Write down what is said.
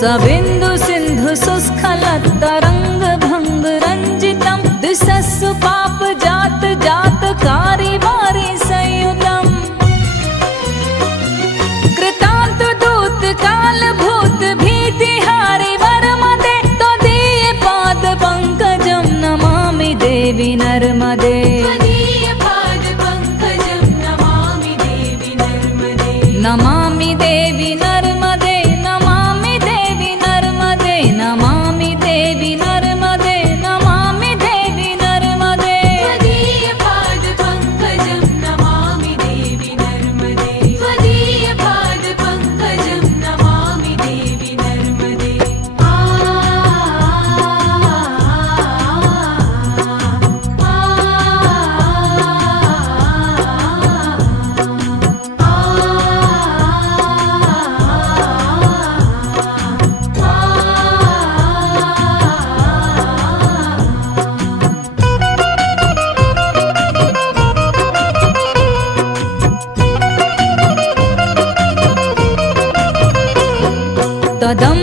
सबिन्दु सिन्धु सुस्खलत्तरङ्ग भङ्ग रञ्जितं दिशस्सु पाप जात जात कारी वारी संयुतम् कृतान्त दूत काल भूत भीतिहारि वरमदे त्वदीय पाद पंकजं नमामि देवी नर्मदे नमामि देवी नर्मदे नमामि देवी नर्मदे नमामि देवी नर्मदे नमामि देवी नर्मदे त्वदीय पाद पंकजं नमामि देवी नर्मदे त्वदीय पाद पंकजं नमामि देवी नर्मदे तदं